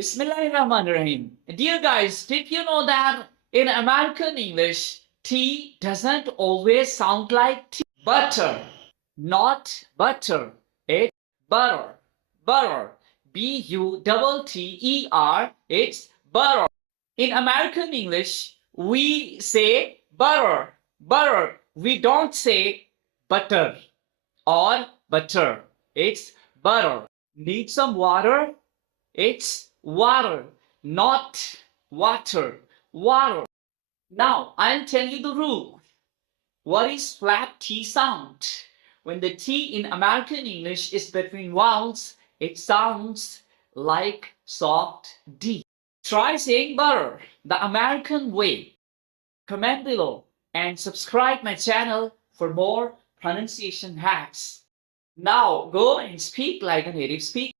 Bismillahirrahmanirrahim. Dear guys, did you know that in American English, T doesn't always sound like T? Butter, not butter. It's butter. Butter. Butter. It's butter. In American English, we say butter. Butter. We don't say butter or butter. It's butter. Need some water? It's water, not water. Water. Now, I'll tell you the rule. What is flat T sound? When the T in American English is between vowels, it sounds like soft D. Try saying butter the American way. Comment below and subscribe my channel for more pronunciation hacks. Now go and speak like a native speaker.